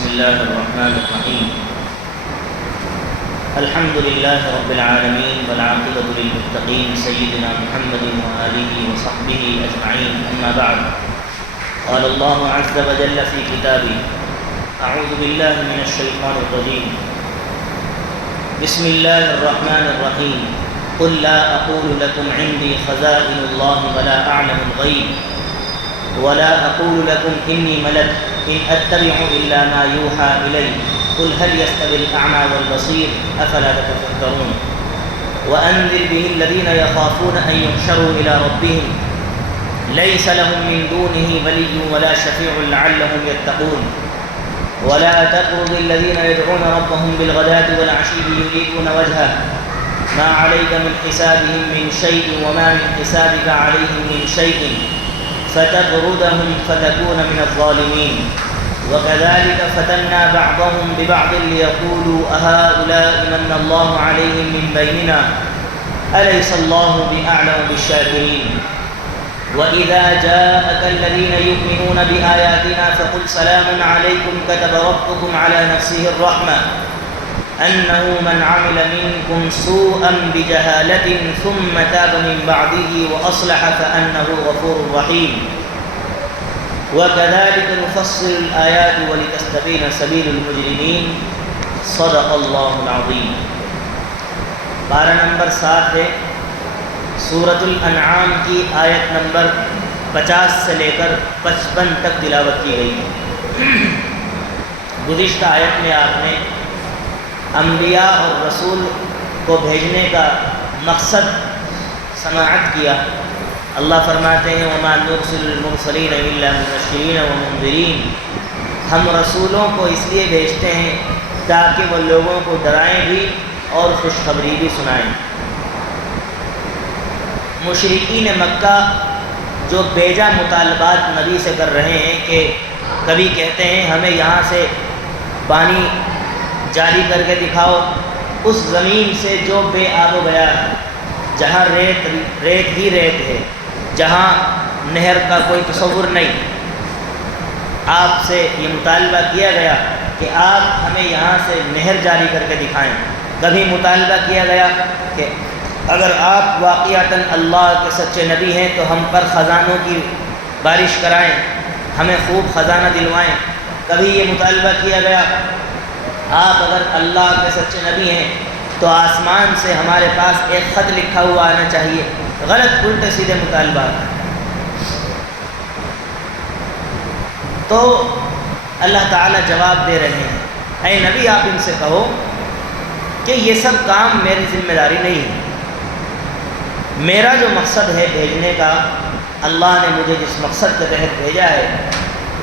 بسم الله الرحمن الرحيم. الحمد لله رب العالمين والعاقبة للمتقين سيدنا محمد وآله وصحبه أجمعين. أما بعد، قال الله عز وجل في كتابه: أعوذ بالله من الشيطان الرجيم. بسم الله الرحمن الرحيم. قل لا أقول لكم عندي خزائن الله ولا أعلم الغيب ولا أقول لكم إني ملك إن أتبع إلا ما يوحى إلي قل هل يستوي الأعمى والبصير أفلا تتفكرون. وأنذر به الذين يخافون أن يحشروا إلى ربهم ليس لهم من دونه ولي ولا شفيع لعلهم يتقون. ولا تطرد الذين يدعون ربهم بالغداة والعشي يريدون وجهه ما عليك من حسابهم من شيء وما من حسابك عليهم من شيء فتطردهم فتكون من الظالمين. وكذلك فتنا بعضهم ببعض ليقولوا أهؤلاء من الله عليهم من بيننا أليس الله بأعلم بالشاكرين. وإذا جاءك الذين يؤمنون بآياتنا فقل سلام عليكم كتب ربكم على نفسه الرحمة أنه من عمل منكم سوءا بجهالة ثم تاب من بعده وأصلح فأنه غفور رحيم. وكذلك نفصل الآيات ولتستبين سبيل المجرمين. صدق اللہ العظیم. پارہ نمبر 7 ہے. سورۃ الانعام کی آیت نمبر 50 سے لے کر 55 تک تلاوت کی گئی ہے. گزشتہ آیت میں آپ نے انبیاء اور رسول کو بھیجنے کا مقصد سماعت کیا. اللہ فرماتے ہیں: وَمَا نُرْسِلُ الْمُرْسَلِينَ إِلَّا مُبَشِّرِينَ وَمُنذِرِينَ. ہم رسولوں کو اس لیے بھیجتے ہیں تاکہ وہ لوگوں کو ڈرائیں بھی اور خوشخبری بھی سنائیں. مشرکین مکہ جو بیجا مطالبات نبی سے کر رہے ہیں کہ کبھی کہتے ہیں ہمیں یہاں سے پانی جاری کر کے دکھاؤ، اس زمین سے جو بے آب و گیا ہے، جہاں ریت ہی ریت ہے، جہاں نہر کا کوئی تصور نہیں. آپ سے یہ مطالبہ کیا گیا کہ آپ ہمیں یہاں سے نہر جاری کر کے دکھائیں. کبھی مطالبہ کیا گیا کہ اگر آپ واقعتاً اللہ کے سچے نبی ہیں تو ہم پر خزانوں کی بارش کرائیں، ہمیں خوب خزانہ دلوائیں. کبھی یہ مطالبہ کیا گیا آپ اگر اللہ کے سچے نبی ہیں تو آسمان سے ہمارے پاس ایک خط لکھا ہوا آنا چاہیے. غلط الٹے سیدھے مطالبات. تو اللہ تعالیٰ جواب دے رہے ہیں: اے نبی آپ ان سے کہو کہ یہ سب کام میری ذمہ داری نہیں ہے. میرا جو مقصد ہے بھیجنے کا، اللہ نے مجھے جس مقصد کے تحت بھیجا ہے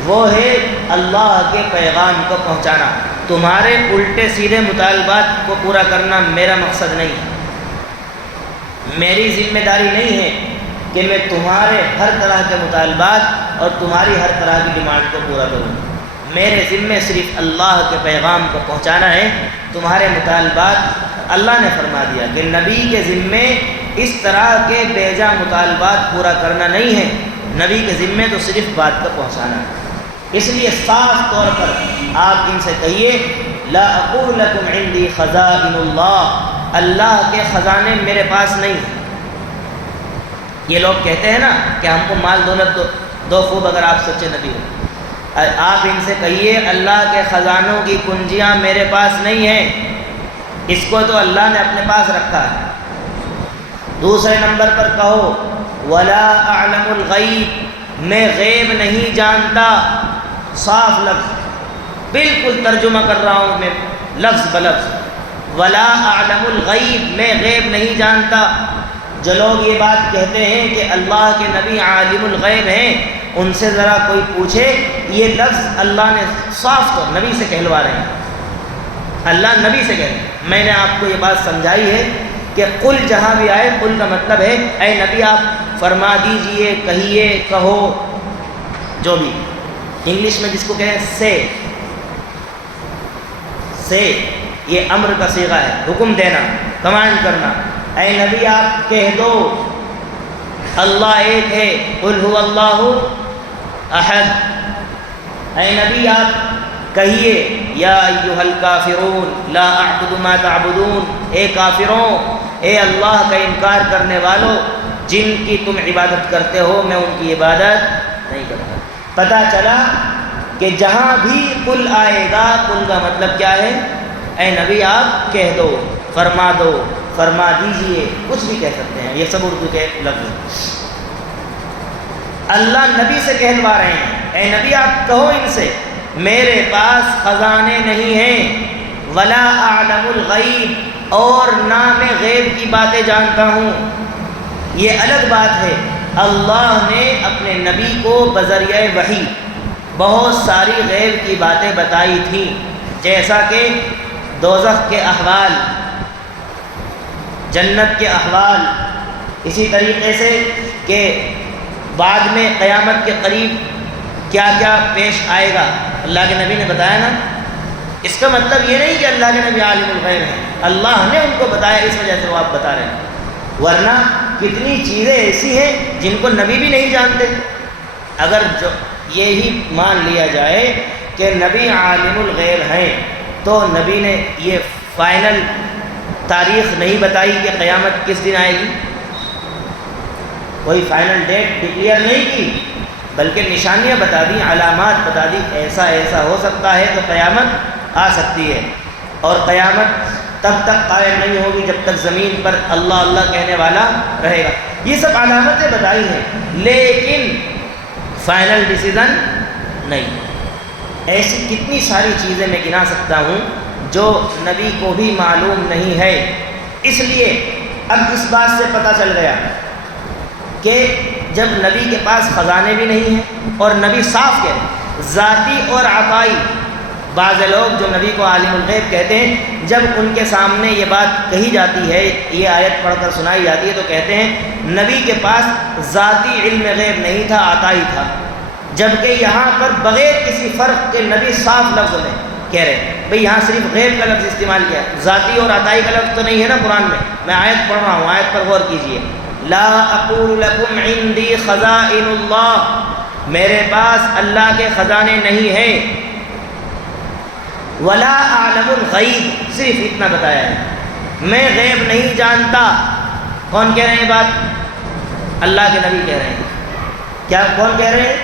وہ ہے اللہ کے پیغام کو پہنچانا. تمہارے الٹے سیدھے مطالبات کو پورا کرنا میرا مقصد نہیں ہے. میری ذمہ داری نہیں ہے کہ میں تمہارے ہر طرح کے مطالبات اور تمہاری ہر طرح کی ڈیمانڈ کو پورا کروں. میرے ذمے صرف اللہ کے پیغام کو پہنچانا ہے. تمہارے مطالبات، اللہ نے فرما دیا کہ نبی کے ذمے اس طرح کے بیجا مطالبات پورا کرنا نہیں ہے. نبی کے ذمے تو صرف بات کو پہنچانا ہے. اس لیے صاف طور پر آپ ان سے کہیے: لا اقول لکم عندی خزائن اللہ. اللہ کے خزانے میرے پاس نہیں ہیں. یہ لوگ کہتے ہیں نا کہ ہم کو مال دولت دو خوب اگر آپ سچے نبی ہو. آپ ان سے کہیے اللہ کے خزانوں کی کنجیاں میرے پاس نہیں ہیں. اس کو تو اللہ نے اپنے پاس رکھا ہے. دوسرے نمبر پر کہو: ولا اعلم الغیب. میں غیب نہیں جانتا. صاف لفظ بالکل ترجمہ کر رہا ہوں میں لفظ بلفظ. ولا اعلم الغیب، میں غیب نہیں جانتا. جو لوگ یہ بات کہتے ہیں کہ اللہ کے نبی عالم الغیب ہیں، ان سے ذرا کوئی پوچھے. یہ لفظ اللہ نے صاف طور نبی سے کہلوا رہے ہیں. اللہ نبی سے کہہ رہے ہیں. میں نے آپ کو یہ بات سمجھائی ہے کہ قل جہاں بھی آئے، قل کا مطلب ہے اے نبی آپ فرما دیجئے، کہیے، کہو، جو بھی. انگلش میں جس کو کہیں سے یہ امر کا صیغہ ہے، حکم دینا، کمانڈ کرنا. اے نبی آپ کہہ دو اللہ ایک ہے. قل هو اللہ احد. اے نبی آپ کہیے یا ایھا الکافرون لا اعبد ما تعبدون، اے کافروں، اے اللہ کا انکار کرنے والوں، جن کی تم عبادت کرتے ہو میں ان کی عبادت نہیں کرتا۔ پتہ چلا کہ جہاں بھی قل آئے گا، قل کا مطلب کیا ہے؟ اے نبی آپ کہہ دو، فرما دو، فرما دیجئے، کچھ بھی کہہ سکتے ہیں، یہ سب اردو کے لفظ ہیں۔ اللہ نبی سے کہلوا رہے ہیں، اے نبی آپ کہو ان سے میرے پاس خزانے نہیں ہیں، ولا اعلم الغیب، اور نہ میں غیب کی باتیں جانتا ہوں۔ یہ الگ بات ہے، اللہ نے اپنے نبی کو بذریعہ وحی بہت ساری غیب کی باتیں بتائی تھیں، جیسا کہ دوزخ کے احوال، جنت کے احوال، اسی طریقے سے کہ بعد میں قیامت کے قریب کیا کیا پیش آئے گا، اللہ کے نبی نے بتایا نا۔ اس کا مطلب یہ نہیں کہ اللہ کے نبی عالم الغیب ہیں، اللہ نے ان کو بتایا، اس وجہ سے وہ آپ بتا رہے ہیں، ورنہ کتنی چیزیں ایسی ہیں جن کو نبی بھی نہیں جانتے۔ اگر جو یہی مان لیا جائے کہ نبی عالم الغیب ہیں تو نبی نے یہ فائنل تاریخ نہیں بتائی کہ قیامت کس دن آئے گی، کوئی فائنل ڈیٹ ڈکلیئر نہیں کی، بلکہ نشانیاں بتا دیں، علامات بتا دی، ایسا ایسا ہو سکتا ہے تو قیامت آ سکتی ہے، اور قیامت تب تک قائم نہیں ہوگی جب تک زمین پر اللہ اللہ کہنے والا رہے گا۔ یہ سب علامتیں بتائی ہیں، لیکن فائنل ڈیسیزن نہیں۔ ایسی کتنی ساری چیزیں میں گنا سکتا ہوں جو نبی کو بھی معلوم نہیں ہے۔ اس لیے اب اس بات سے پتہ چل گیا کہ جب نبی کے پاس خزانے بھی نہیں ہیں، اور نبی صاف کہہ رہے ذاتی اور عطائی، بعض لوگ جو نبی کو عالم الغیب کہتے ہیں، جب ان کے سامنے یہ بات کہی جاتی ہے، یہ آیت پڑھ کر سنائی جاتی ہے، تو کہتے ہیں نبی کے پاس ذاتی علم غیب نہیں تھا، عطائی تھا، جبکہ یہاں پر بغیر کسی فرق کے نبی صاف لفظ میں کہہ رہے ہیں بھئی یہاں صرف غیب کا لفظ استعمال کیا، ذاتی اور عطائی کا لفظ تو نہیں ہے نا قرآن میں آیت پڑھ رہا ہوں، آیت پر غور کیجئے۔ لا اقول لکم عندی خزائن اللہ، میرے پاس اللہ کے خزانے نہیں ہیں، ولا اعلم الغیب، صرف اتنا بتایا ہے، میں غیب نہیں جانتا۔ کون کہہ رہے ہیں بات؟ اللہ کے نبی کہہ رہے ہیں۔ کیا کون کہہ رہے ہیں؟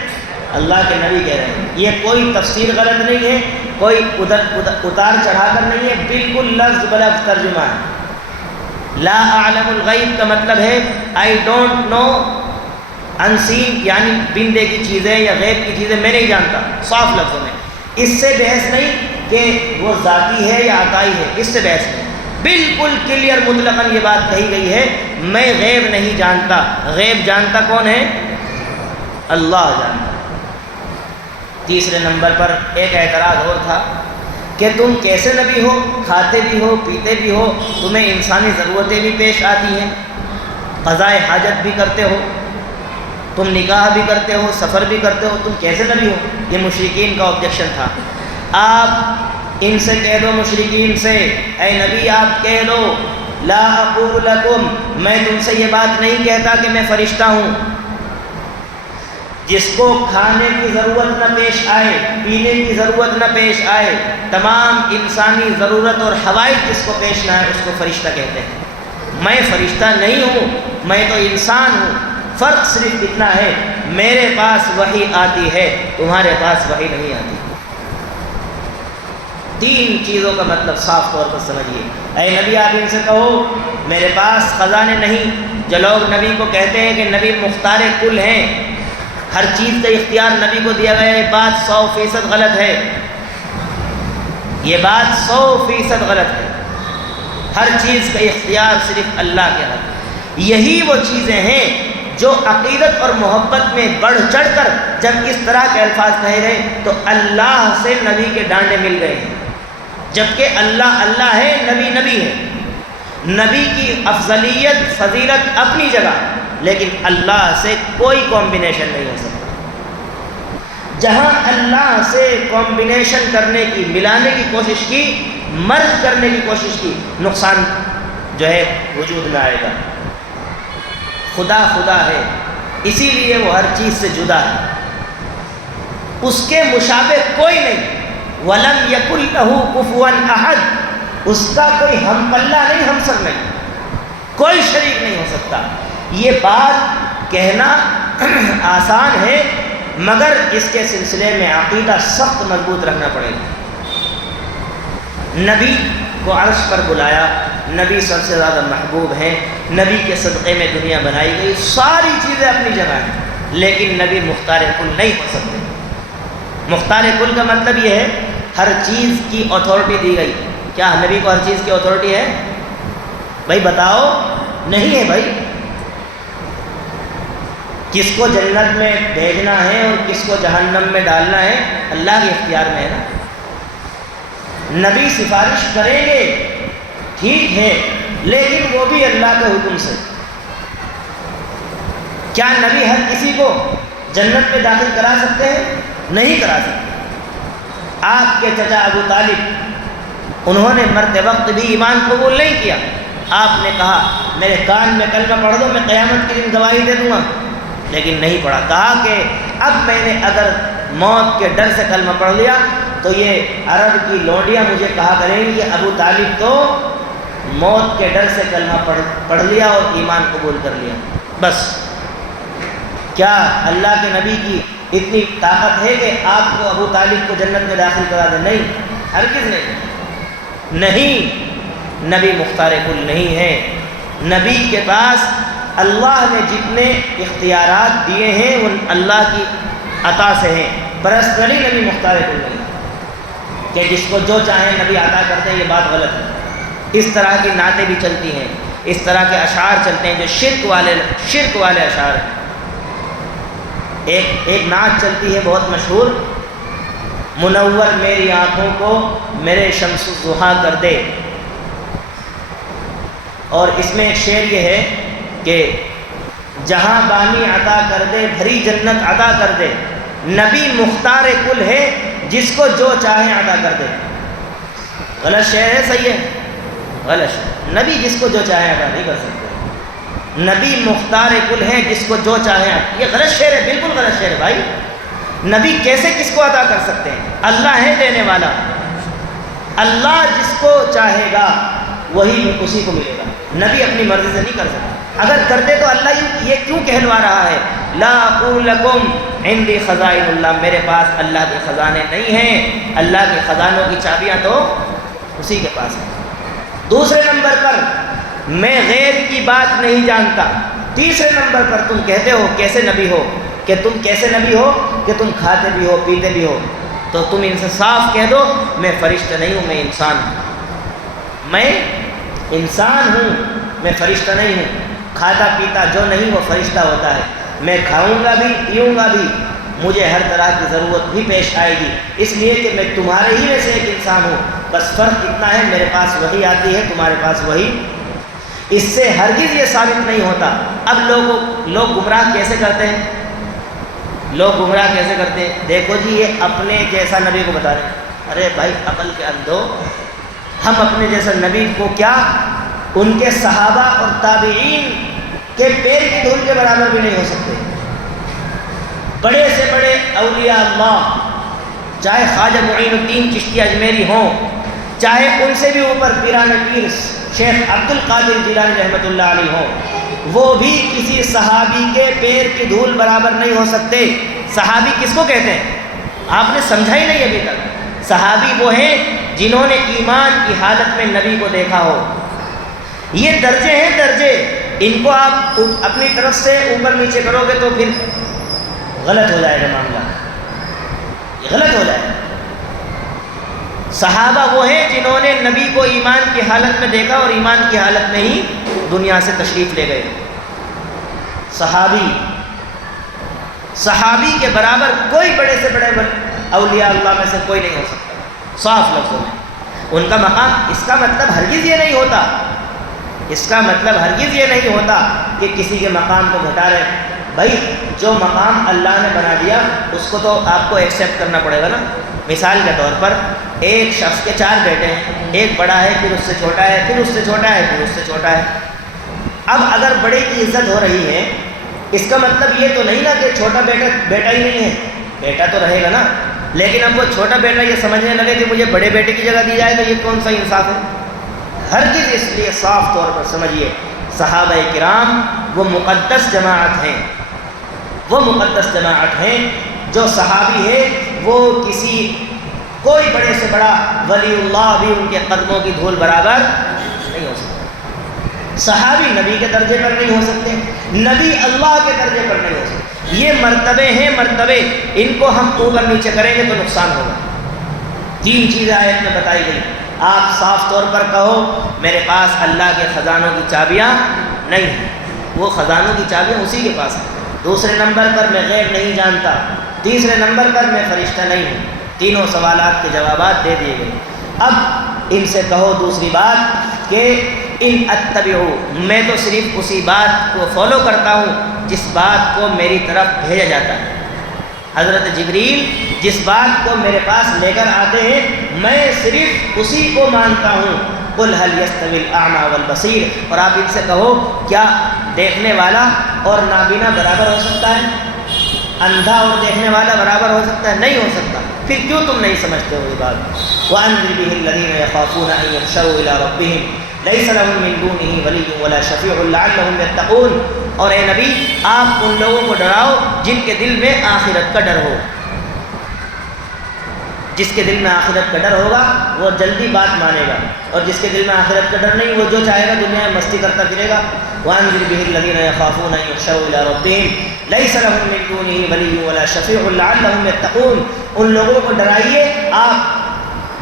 اللہ کے نبی کہہ رہے ہیں۔ یہ کوئی تفسیر غلط نہیں ہے، کوئی اتار چڑھا کر نہیں ہے، بالکل لفظ بلفظ ترجمہ ہے۔ لا اعلم الغیب کا مطلب ہے آئی ڈونٹ نو انسین، یعنی بن دیکھی چیزیں یا غیب کی چیزیں میں نہیں جانتا، صاف لفظوں میں۔ اس سے بحث نہیں کہ وہ ذاتی ہے یا عطائی ہے، اس سے بحث نہیں، بالکل کلیئر مطلقاً یہ بات کہی گئی ہے، میں غیب نہیں جانتا۔ غیب جانتا کون ہے؟ اللہ جانتا۔ تیسرے نمبر پر ایک اعتراض اور تھا کہ تم کیسے نبی ہو، کھاتے بھی ہو، پیتے بھی ہو، تمہیں انسانی ضرورتیں بھی پیش آتی ہیں، قضائے حاجت بھی کرتے ہو، تم نکاح بھی کرتے ہو، سفر بھی کرتے ہو، تم کیسے نبی ہو؟ یہ مشرکین کا آبجیکشن تھا۔ آپ ان سے کہہ دو، مشرکین سے، اے نبی آپ کہہ دو لا اقول لکم، میں تم سے یہ بات نہیں کہتا کہ میں فرشتہ ہوں۔ جس کو کھانے کی ضرورت نہ پیش آئے، پینے کی ضرورت نہ پیش آئے، تمام انسانی ضرورت اور حوائج جس کو پیش نہ آئے، اس کو فرشتہ کہتے ہیں۔ میں فرشتہ نہیں ہوں، میں تو انسان ہوں، فرق صرف اتنا ہے میرے پاس وحی آتی ہے، تمہارے پاس وحی نہیں آتی۔ تین چیزوں کا مطلب صاف طور پر سمجھیے۔ اے نبی آپ ان سے کہو میرے پاس خزانے نہیں۔ جو لوگ نبی کو کہتے ہیں کہ نبی مختار کل ہیں، ہر چیز کا اختیار نبی کو دیا گیا ہے، یہ بات 100% غلط ہے، یہ بات 100% غلط ہے۔ ہر چیز کا اختیار صرف اللہ کے ہاتھ۔ یہی وہ چیزیں ہیں جو عقیدت اور محبت میں بڑھ چڑھ کر جب اس طرح کے الفاظ کہے گئے تو اللہ سے نبی کے ڈانڈے مل گئے ہیں، جبکہ اللہ اللہ ہے، نبی نبی ہے۔ نبی کی افضلیت فضیلت اپنی جگہ، لیکن اللہ سے کوئی کمبینیشن نہیں ہو سکتا۔ جہاں اللہ سے کمبینیشن کرنے کی، ملانے کی کوشش کی، مرج کرنے کی کوشش کی، نقصان جو ہے وجود میں آئے گا۔ خدا خدا ہے، اسی لیے وہ ہر چیز سے جدا ہے، اس کے مشابہ کوئی نہیں، وَلَمْ يَكُنْ لَهُ كُفُوًا أَحَدٌ، اس کا کوئی ہم پلہ نہیں، ہمسر نہیں، کوئی شریک نہیں ہو سکتا۔ یہ بات کہنا آسان ہے، مگر اس کے سلسلے میں عقیدہ سخت مضبوط رکھنا پڑے گا۔ نبی کو عرش پر بلایا، نبی سب سے زیادہ محبوب ہیں، نبی کے صدقے میں دنیا بنائی گئی، ساری چیزیں اپنی جگہ ہیں، لیکن نبی مختار کل نہیں ہو سکتے۔ مختار کل کا مطلب یہ ہے ہر چیز کی اتھارٹی دی گئی۔ کیا نبی کو ہر چیز کی اتھارٹی ہے؟ بھائی بتاؤ، نہیں ہے بھائی۔ کس کو جنت میں بھیجنا ہے اور کس کو جہنم میں ڈالنا ہے اللہ کے اختیار میں ہے نا۔ نبی سفارش کریں گے ٹھیک ہے، لیکن وہ بھی اللہ کے حکم سے۔ کیا نبی ہر کسی کو جنت میں داخل کرا سکتے ہیں؟ نہیں کرا سکتے۔ آپ کے چچا ابو طالب، انہوں نے مرتے وقت بھی ایمان قبول نہیں کیا۔ آپ نے کہا میرے کان میں کلمہ پڑھ دو، میں قیامت کے دن گواہی دے دوں گا، لیکن نہیں پڑھا۔ کہا کہ اب میں نے اگر موت کے ڈر سے کلمہ پڑھ لیا تو یہ عرب کی لونڈیاں مجھے کہا کریں گی کہ ابو طالب تو موت کے ڈر سے کلمہ پڑھ لیا اور ایمان قبول کر لیا۔ بس کیا اللہ کے نبی کی اتنی طاقت ہے کہ آپ کو ابو طالب کو جنت میں داخل کرا دے؟ نہیں، ہرگز نہیں۔ نبی مختار کل نہیں ہے۔ نبی کے پاس اللہ نے جتنے اختیارات دیے ہیں وہ اللہ کی عطا سے ہیں، پرسنلی نبی مختار کل نہیں کہ جس کو جو چاہیں نبی عطا کرتے ہیں، یہ بات غلط ہے۔ اس طرح کی نعتیں بھی چلتی ہیں، اس طرح کے اشعار چلتے ہیں جو شرک والے اشعار ہیں۔ ایک نعت چلتی ہے بہت مشہور، منور میری آنکھوں کو میرے شمس الضحیٰ کر دے، اور اس میں ایک شعر یہ ہے کہ جہاں بانی عطا کر دے، بھری جنت عطا کر دے، نبی مختار کل ہے جس کو جو چاہے عطا کر دے۔ غلط شعر ہے؟ صحیح ہے؟ غلط شعر۔ نبی جس کو جو چاہے عطا نہیں کر سکتے۔ نبی مختار کل ہے جس کو جو چاہے عطا، یہ غلط شعر ہے، بالکل غلط شعر ہے بھائی۔ نبی کیسے کس کو عطا کر سکتے ہیں؟ اللہ ہے دینے والا، اللہ جس کو چاہے گا وہی اسی کو ملے گا۔ نبی اپنی مرضی سے نہیں کر سکتا، اگر کرتے تو اللہ یہ کیوں کہلوا رہا ہے لا اقول لکم عندی خزائن اللہ، میرے پاس اللہ کے خزانے نہیں ہیں، اللہ کے خزانوں کی چابیاں تو اسی کے پاس ہیں۔ دوسرے نمبر پر میں غیب کی بات نہیں جانتا۔ تیسرے نمبر پر تم کہتے ہو کیسے نبی ہو، کہ تم کیسے نبی ہو کہ تم کھاتے بھی ہو پیتے بھی ہو، تو تم ان سے صاف کہہ دو میں فرشتہ نہیں ہوں، میں انسان ہوں، میں انسان ہوں، میں فرشتہ نہیں ہوں۔ کھاتا پیتا جو نہیں وہ فرشتہ ہوتا ہے، میں کھاؤں گا بھی پیوں گا بھی، مجھے ہر طرح کی ضرورت بھی پیش آئے گی، اس لیے کہ میں تمہارے ہی میں سے ایک انسان ہوں، بس فرق اتنا ہے میرے پاس وحی آتی ہے، تمہارے پاس وحی۔ اس سے ہرگز یہ ثابت نہیں ہوتا۔ اب لوگ گمراہ کیسے کرتے ہیں؟ لوگ گمراہ کیسے کرتے ہیں؟ دیکھو جی، یہ اپنے جیسا نبی کو بتا رہے ہیں۔ ارے بھائی عقل کے اندھو، ہم اپنے جیسا نبی کو کیا ان کے صحابہ اور تابعین کے پیر کی دھول کے برابر بھی نہیں ہو سکتے۔ بڑے سے بڑے اولیاء اللہ، چاہے خواجہ معین الدین چشتی اجمیری ہوں، چاہے ان سے بھی اوپر پیران پیر شیخ عبد القادر جیلانی رحمۃ اللہ علیہ ہوں، وہ بھی کسی صحابی کے پیر کی دھول برابر نہیں ہو سکتے۔ صحابی کس کو کہتے ہیں؟ آپ نے سمجھا ہی نہیں ابھی تک۔ صحابی وہ ہیں جنہوں نے ایمان کی حالت میں نبی کو دیکھا ہو۔ یہ درجے ہیں، درجے، ان کو آپ اپنی طرف سے اوپر نیچے کرو گے تو پھر غلط ہو جائے گا معاملہ، یہ غلط ہو جائے گا۔ صحابہ وہ ہیں جنہوں نے نبی کو ایمان کی حالت میں دیکھا اور ایمان کی حالت میں ہی دنیا سے تشریف لے گئے۔ صحابی کے برابر کوئی بڑے سے بڑے اولیاء اللہ میں سے کوئی نہیں ہو سکتا، صاف لفظوں میں۔ ان کا مقام، اس کا مطلب ہرگز یہ نہیں ہوتا، اس کا مطلب ہرگز یہ نہیں ہوتا کہ کسی کے مقام کو گھٹا رہے۔ بھائی جو مقام اللہ نے بنا دیا اس کو تو آپ کو ایکسیپٹ کرنا پڑے گا نا۔ مثال کے طور پر ایک شخص کے 4 بیٹے ہیں، ایک بڑا ہے، پھر اس سے چھوٹا ہے، پھر اس سے چھوٹا ہے، پھر اس سے چھوٹا ہے۔ اب اگر بڑے کی عزت ہو رہی ہے، اس کا مطلب یہ تو نہیں نا کہ چھوٹا بیٹا ہی نہیں ہے، بیٹا تو رہے گا نا۔ لیکن اب وہ چھوٹا بیٹا یہ سمجھنے لگے کہ مجھے بڑے بیٹے کی جگہ دی جائے تو یہ کون سا انصاف ہے؟ ہرگز. اس لیے صاف طور پر سمجھیے صحابہ کرام وہ مقدس جماعت ہیں، وہ مقدس جماعت ہیں. جو صحابی ہے وہ کوئی بڑے سے بڑا ولی اللہ بھی ان کے قدموں کی دھول برابر نہیں ہو سکتا. صحابی نبی کے درجے پر نہیں ہو سکتے، نبی اللہ کے درجے پر نہیں ہو سکتے. یہ مرتبے ہیں مرتبے، ان کو ہم اوپر نیچے کریں گے تو نقصان ہوگا. 3 چیزیں آیت میں بتائی گئی. آپ صاف طور پر کہو میرے پاس اللہ کے خزانوں کی چابیاں نہیں ہیں، وہ خزانوں کی چابیاں اسی کے پاس ہیں. دوسرے نمبر پر میں غیب نہیں جانتا. تیسرے نمبر پر میں فرشتہ نہیں ہوں. تینوں سوالات کے جوابات دے دیے گئے. اب ان سے کہو دوسری بات کہ ان اتبعو، میں تو صرف اسی بات کو فالو کرتا ہوں جس بات کو میری طرف بھیجا جاتا ہے. حضرت جبریل جس بات کو میرے پاس لے کر آتے ہیں میں صرف اسی کو مانتا ہوں. قل هل يستوي الاعمى والبصير، اور آپ ان سے کہو کیا دیکھنے والا اور نابینا برابر ہو سکتا ہے؟ اندھا اور دیکھنے والا برابر ہو سکتا ہے؟ نہیں ہو سکتا. پھر کیوں تم نہیں سمجھتے ہو یہ بات؟ وَأَنذِرْ بِهِ الَّذِينَ يَخَافُونَ أَن يَحْشَرُوا إِلَىٰ رَبِّهِمْ لَيْسَ لَهُم مِّن دُونِهِ وَلِيٌّ وَلَا شَفِيعٌ لَعَلَّهُمْ يَتَّقُونَ. اور اے نبی آپ ان لوگوں کو ڈراؤ جن کے دل میں آخرت کا ڈر ہو. جس کے دل میں آخرت کا ڈر ہوگا وہ جلدی بات مانے گا، اور جس کے دل میں آخرت کا ڈر نہیں وہ جو چاہے گا دنیا میں مستی کرتا پھرے گا. وَأَنذِرْ بِهِ الَّذِينَ يَخَافُونَ أَن يُحْشَرُوا إِلَىٰ رَبِّهِمْ لَيْسَ لَهُم مِّن دُونِهِ وَلِيٌّ وَلَا شَفِيعٌ لَعَلَّهُمْ يَتَّقُونَ. ان لوگوں کو ڈرائیے آپ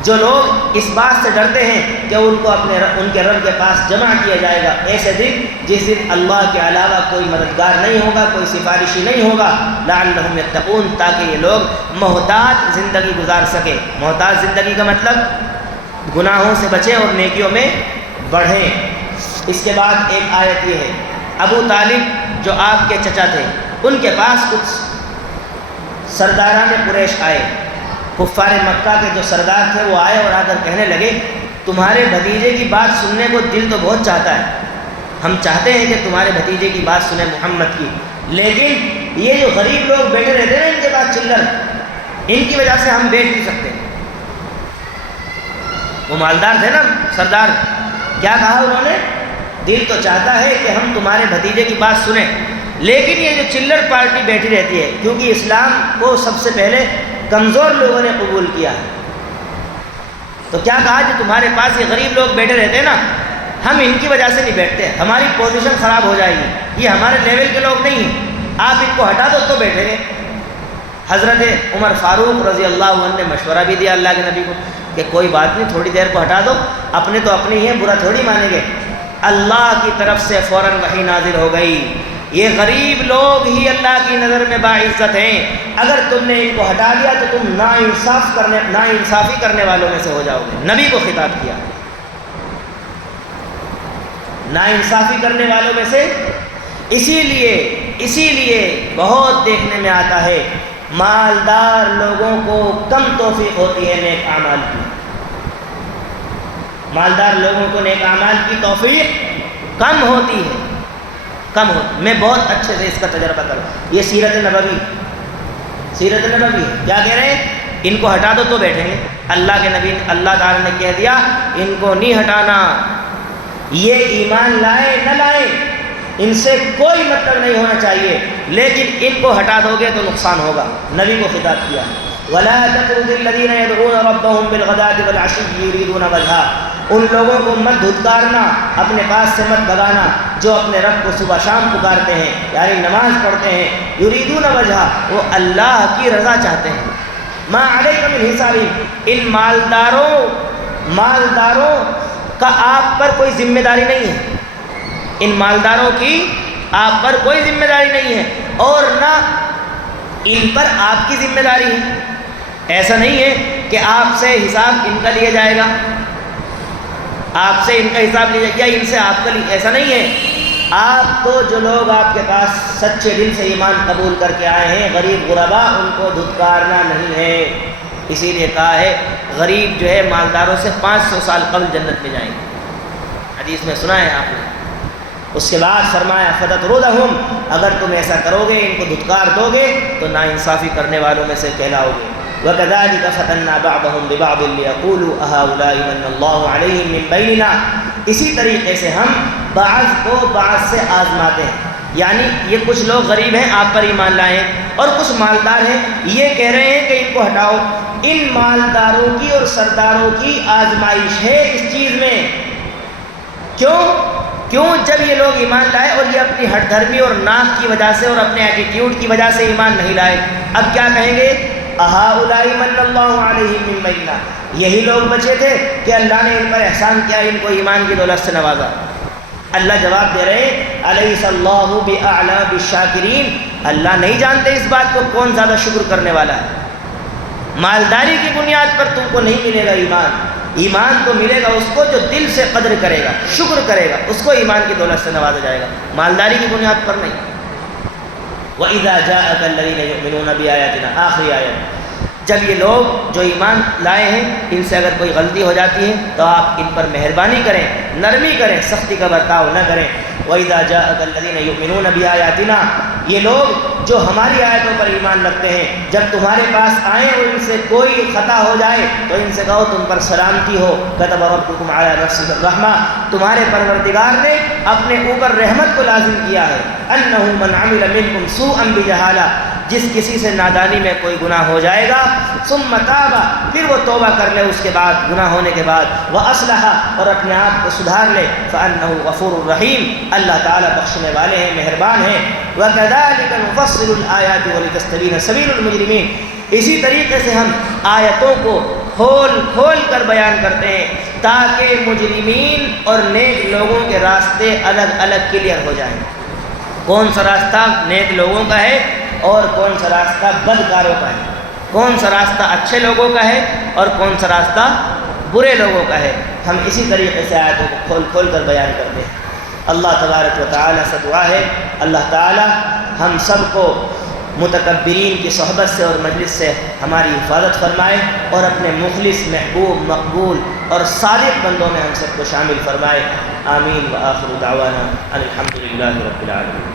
جو لوگ اس بات سے ڈرتے ہیں کہ ان کو ان کے رب کے پاس جمع کیا جائے گا ایسے دن جس دن اللہ کے علاوہ کوئی مددگار نہیں ہوگا، کوئی سفارشی نہیں ہوگا. لعلہم یتقون، تاکہ یہ لوگ محتاط زندگی گزار سکیں. محتاط زندگی کا مطلب گناہوں سے بچیں اور نیکیوں میں بڑھیں. اس کے بعد ایک آیت یہ ہے، ابو طالب جو آپ کے چچا تھے ان کے پاس کچھ سرداران قریش آئے. کفار مکہ کے جو سردار تھے وہ آئے اور آ کر کہنے لگے تمہارے بھتیجے کی بات سننے کو دل تو بہت چاہتا ہے، ہم چاہتے ہیں کہ تمہارے بھتیجے کی بات سنیں محمد کی، لیکن یہ جو غریب لوگ بیٹھے رہتے ہیں ان کے پاس چلر، ان کی وجہ سے ہم بیٹھ نہیں سکتے. وہ مالدار تھے نا سردار، کیا کہا انہوں نے؟ دل تو چاہتا ہے کہ ہم تمہارے بھتیجے کی بات سنیں، لیکن یہ جو چلر پارٹی بیٹھی رہتی ہے، کیونکہ اسلام کو سب سے پہلے کمزور لوگوں نے قبول کیا ہے، تو کیا کہا کہ تمہارے پاس یہ غریب لوگ بیٹھے رہتے ہیں نا، ہم ان کی وجہ سے نہیں بیٹھتے، ہماری پوزیشن خراب ہو جائے گی، یہ ہمارے لیول کے لوگ نہیں ہیں، آپ ان کو ہٹا دو تو بیٹھیں گے. حضرت عمر فاروق رضی اللہ عنہ نے مشورہ بھی دیا اللہ کے نبی کو کہ کوئی بات نہیں، تھوڑی دیر کو ہٹا دو، اپنے تو اپنے ہی ہیں، برا تھوڑی مانیں گے. اللہ کی طرف سے فوراً وحی نازل ہو گئی، یہ غریب لوگ ہی اللہ کی نظر میں باعزت ہیں، اگر تم نے ان کو ہٹا دیا تو تم ناانصافی کرنے والوں میں سے ہو جاؤ گے. نبی کو خطاب کیا، ناانصافی کرنے والوں میں سے. اسی لیے بہت دیکھنے میں آتا ہے مالدار لوگوں کو کم توفیق ہوتی ہے نیک اعمال کی. مالدار لوگوں کو نیک اعمال کی توفیق کم ہوتی ہے، کم ہوتی. میں بہت اچھے سے اس کا تجربہ کروں. یہ سیرت نبوی کیا کہہ رہے ہیں؟ ان کو ہٹا دو تو بیٹھیں گے. اللہ کے نبی اللہ تعالیٰ نے کہہ دیا ان کو نہیں ہٹانا، یہ ایمان لائے نہ لائے ان سے کوئی مطلب نہیں ہونا چاہیے، لیکن ان کو ہٹا دو گے تو نقصان ہوگا. نبی کو خطاب کیا وَلَا تَطْرُدِ الَّذِينَ يَدْعُونَ رَبَّهُمْ بِالْغَدَاةِ وَالْعَشِيِّ يُرِيدُونَ وَجْهَهُ. ان لوگوں کو مت دھتکارنا، اپنے پاس سے مت بھگانا جو اپنے رب کو صبح شام پکارتے ہیں، یعنی نماز پڑھتے ہیں. یریدون وجہ، وہ اللہ کی رضا چاہتے ہیں. ما علیک من حسابہم، ان مالداروں کا آپ پر کوئی ذمہ داری نہیں ہے، ان مالداروں کی آپ پر کوئی ذمہ داری نہیں ہے، اور نہ ان پر آپ کی ذمہ داری ہے. ایسا نہیں ہے کہ آپ سے حساب ان کا لیا جائے گا، آپ سے ان کا حساب لیا جائے گا یا ان سے آپ کا ایسا نہیں ہے. آپ تو جو لوگ آپ کے پاس سچے دل سے ایمان قبول کر کے آئے ہیں، غریب غربا، ان کو دھتکارنا نہیں ہے. اسی لیے کہا ہے غریب جو ہے مالداروں سے 500 سال قبل جنت میں جائیں گے، حدیث میں سنا ہے آپ نے. اس کے بعد فرمایا فَتَطْرُدَهُمْ، اگر تم ایسا کرو گے، ان کو دھتکار دو گے تو ناانصافی کرنے والوں میں سے کہلاؤ گے. وَكَذَلِكَ فَتَنَّا بَعْضَهُمْ بِبَعْضٍ لِيَقُولُوا أَهَؤُلَاءِ مَنَّ اللَّهُ عَلَيْهِمْ مِنْ بَيْنِنَا. اسی طریقے سے ہم بعض کو بعض سے آزماتے ہیں. یعنی یہ کچھ لوگ غریب ہیں آپ پر ایمان لائے ہیں، اور کچھ مالدار ہیں یہ کہہ رہے ہیں کہ ان کو ہٹاؤ. ان مالداروں کی اور سرداروں کی آزمائش ہے اس چیز میں. کیوں جب یہ لوگ ایمان لائے اور یہ اپنی ہٹ دھرمی اور ناک کی وجہ سے اور اپنے ایٹیٹیوڈ کی وجہ سے ایمان نہیں لائے، اب کیا کہیں گے؟ اہؤلاء من اللہ علیہم من بیننا. یہی لوگ بچے تھے کہ اللہ نے ان پر احسان کیا، ان کو ایمان کی دولت سے نوازا. اللہ جواب دے رہے ہیں الیس اللہ باعلی بالشاکرین. اللہ نہیں جانتے اس بات کو کون زیادہ شکر کرنے والا ہے. مالداری کی بنیاد پر تم کو نہیں ملے گا ایمان. ایمان تو ملے گا اس کو جو دل سے قدر کرے گا، شکر کرے گا، اس کو ایمان کی دولت سے نوازا جائے گا، مالداری کی بنیاد پر نہیں. وَإِذَا جَاءَكَ الَّذِينَ يُؤْمِنُونَ بِآيَاتِنَا. آخری آیت. جب یہ لوگ جو ایمان لائے ہیں ان سے اگر کوئی غلطی ہو جاتی ہے تو آپ ان پر مہربانی کریں، نرمی کریں، سختی کا برتاؤ نہ کریں. وَإِذَا جَاءَكَ الَّذِينَ يُؤْمِنُونَ بِآيَاتِنَا. یہ لوگ جو ہماری آیتوں پر ایمان رکھتے ہیں جب تمہارے پاس آئیں اور ان سے کوئی خطا ہو جائے تو ان سے کہو تم پر سلامتی ہو. كَتَبَ رَبُّكُمْ عَلَى نَفْسِهِ الرَّحْمَةَ. تمہارے پروردگار نے اپنے اوپر رحمت کو لازم کیا ہے. أَنَّهُ مَنْ عَمِلَ مِنْكُمْ سُوءًا بِجَهَالَةٍ. جس کسی سے نادانی میں کوئی گناہ ہو جائے گا ثم تاب، پھر وہ توبہ کر لے اس کے بعد، گناہ ہونے کے بعد، وَأَصْلَحَ، اور اپنے آپ کو سدھار لے، فَأَنَّهُ غَفُورٌ رَحِيمٌ. اللہ تعالیٰ بخشنے والے ہیں، مہربان ہیں. وَكَذَلِكَ نُفَصِّلُ الْآيَاتِ وَلِتَسْتَبِينَ سَبِيلُ الْمُجْرِمِينَ. اسی طریقے سے ہم آیتوں کو کھول کر بیان کرتے ہیں تاکہ مجرمین اور نیک لوگوں کے راستے الگ الگ کلیئر ہو جائیں. کون سا راستہ نیک لوگوں کا ہے اور کون سا راستہ بدکاروں کا ہے، کون سا راستہ اچھے لوگوں کا ہے اور کون سا راستہ برے لوگوں کا ہے. ہم اسی طریقے سے آیتوں کو کھول کر بیان کرتے ہیں. اللہ تبارک و تعالیٰ سے دعا ہے اللہ تعالیٰ ہم سب کو متکبرین کی صحبت سے اور مجلس سے ہماری حفاظت فرمائے اور اپنے مخلص، محبوب، مقبول اور صادق بندوں میں ہم سب کو شامل فرمائے. آمین. وآخر دعوانا ان الحمد للہ رب العالمین.